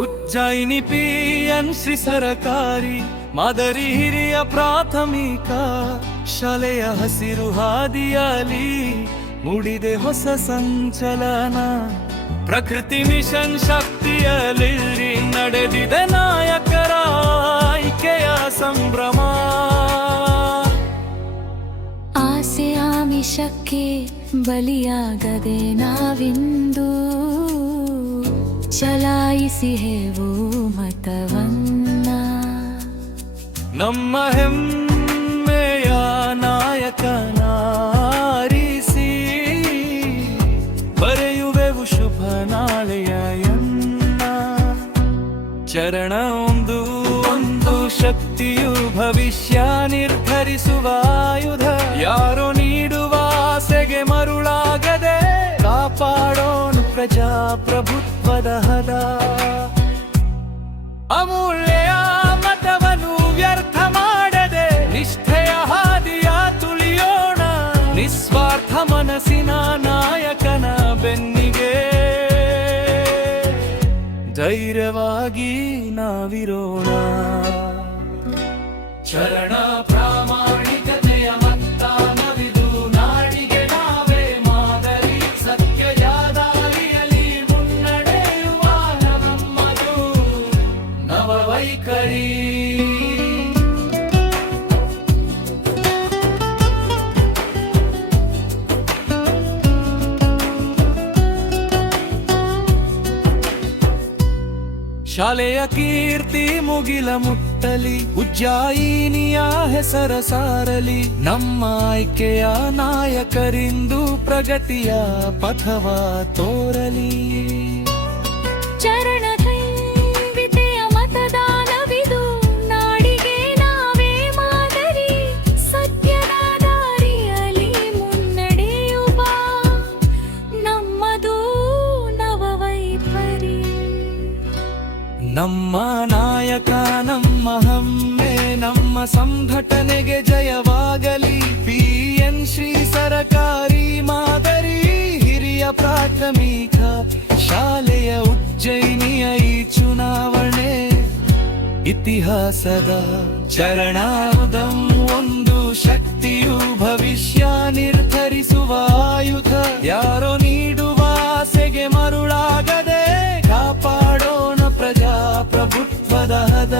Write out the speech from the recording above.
Ujjayini P N Shri ಸರಕಾರಿ ಮಾದರಿ ಹಿರಿಯ ಪ್ರಾಥಮಿಕ ಶಾಲೆಯ ಹಸಿರು ಹಾದಿಯಲ್ಲಿ ಮೂಡಿದೆ ಹೊಸ ಸಂಚಲನ. ಪ್ರಕೃತಿ ಮಿಷನ್ ಶಕ್ತಿಯಲ್ಲಿ ನಡೆದಿದೆ ನಾಯಕರ ಆಯ್ಕೆಯ ಸಂಭ್ರಮ. ಆಸೆ ಆಮಿಷಕ್ಕೆ ಬಲಿಯಾಗದೆ ನಾವಿಂದು ಚಲಾಯಿಸಿಹೆವು ಮತವನ್ನ. ನಮ್ಮ ಹೆಮ್ಮೆಯ ನಾಯಕನಾರಿಸಿ ಬರೆಯುವೆವು ಶುಭ ನಾಳೆಯ ಎನ್ನ. ಚರಣ ಒಂದು ಒಂದು ಶಕ್ತಿಯು ಭವಿಷ್ಯ ನಿರ್ಧರಿಸುವ ಆಯುಧ. ಯಾರೋ ನೀಡುವ ಆಸೆಗೆ ಮರುಳಾಗದೆ ಕಾಪಾಡೋಣ ಪ್ರಜಾಪ್ರಭುತ್ವದ ಹದ. ಅಮೂಲ್ಯ ಮತವನ್ನು ವ್ಯರ್ಥ ಮಾಡದೆ ನಿಷ್ಠೆಯ ಹಾದಿಯ ತುಳಿಯೋಣ. ನಿಸ್ವಾರ್ಥ ಮನಸ್ಸಿನ ನಾಯಕನ ಬೆನ್ನಿಗೆ ಧೈರ್ಯವಾಗಿ ನಾವಿರೋಣ. ಚರಣ ಪ್ರಾಮಾಣಿಕತೆಯ ಮತದಾನವಿದು ನಾಡಿಗೆ ನಾವೇ ಮಾದರಿ. ಸತ್ಯದ ದಾರಿಯಲ್ಲಿ ಮುನ್ನಡೆಯುವ ನಮ್ಮದು ನವ ವೈಖರಿ. ಶಾಲೆಯ ಕೀರ್ತಿ ಮುಗಿಲ ಮುಟ್ಟಲಿ, ಉಜ್ಜಯಿನಿಯ ಹೆಸರ ಸಾರಲಿ. ನಮ್ಮ ಆಯ್ಕೆಯ ನಾಯಕರಿಂದು ಪ್ರಗತಿಯ ಪಥವ ತೋರಲಿ. ಚರಣ ಕೈವಿತೆಯ ಮತದಾನವಿದು ನಾಡಿಗೆ ನಾವೇ ಮಾದರಿ. ಸತ್ಯದ ದಾರಿಯಲ್ಲಿ ಮುನ್ನಡೆಯುವ ನಮ್ಮದು ನವ ವೈಖರಿ. ನಮ್ಮ ನಾಯಕ ನಮ್ಮ ಹೆಮ್ಮೆ, ನಮ್ಮ ಸಂಘಟನೆಗೆ ಜಯವಾಗಲಿ. ಪಿಎನ್ ಶ್ರೀ ಸರಕಾರಿ ಮಾದರಿ ಹಿರಿಯ ಪ್ರಾಥಮಿಕ ಶಾಲೆಯ ಉಜ್ಜಯಿನಿಯ ಈ ಚುನಾವಣೆ ಇತಿಹಾಸದ ಚರಣಾರ್ಧಂ. ಒಂದು ಶಕ್ತಿಯು ಭವಿಷ್ಯ ನಿರ್ಧರಿಸುವ ಆಯುಧ. ಯಾರೋ ನೀಡುವ ಆಸೆಗೆ ಮರುಳಾಗದೆ ಕಾಪಾಡೋಣ ಪ್ರಜಾಪ್ರಭುತ್ವದ ಹದ.